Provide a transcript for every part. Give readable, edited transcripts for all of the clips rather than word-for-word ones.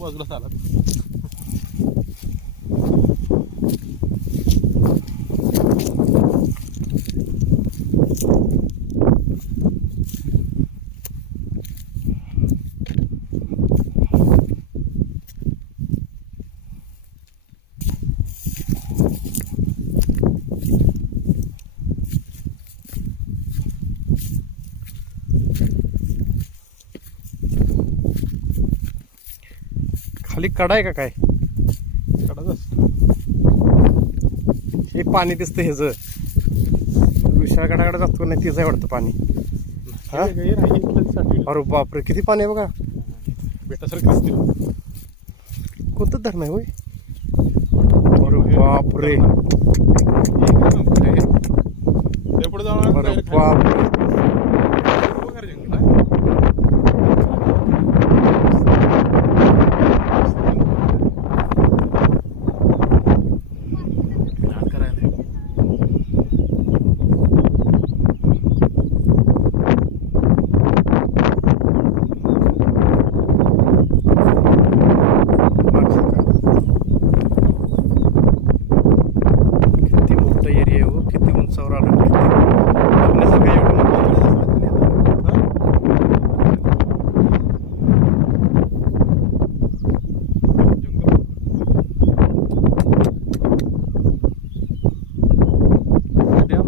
बाजूला चालत. खाली कडा आहे का काय? हे पाणी दिसतं ह्याच विशाळ गडाकडे जातो नाही तिचं वाटतं पाणी. हा अरे बापरे किती पाणी आहे बघा. बेटासारखं दिसते. कोणतं धरण आहे होय? अरे बापरे पुढे जाऊन अरे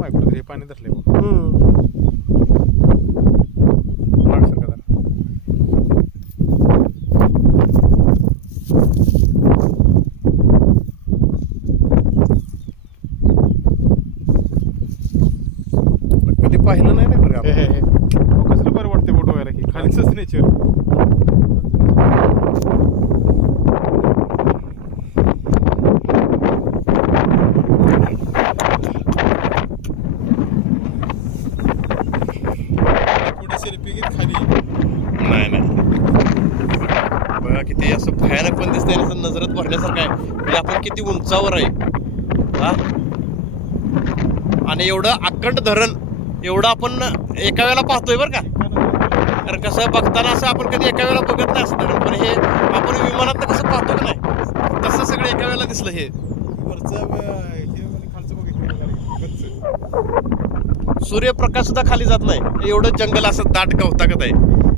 बापरे पाणी धरले. कधी पाहिलं नाही ना बरं आपण. कसलं बरं वाटते फोटो व्हायला की खालीच नेचर. नाही नाही बघा किती असं भयानक पण दिसतंय असं नजरात भरण्यासारखं आहे. म्हणजे आपण किती उंचावर आहे हा. आणि एवढं अखंड धरण एवढं आपण एका वेळेला पाहतोय बरं का. कारण कसं बघताना असं आपण कधी एका वेळेला बघत नाही असं धरण. पण हे आपण विमानात कसं पाहतो का नाही तसं सगळं एका वेळेला दिसलं. हे सूर्यप्रकाश सुद्धा खाली जात नाही एवढं जंगल असं दाट गवतागत आहे.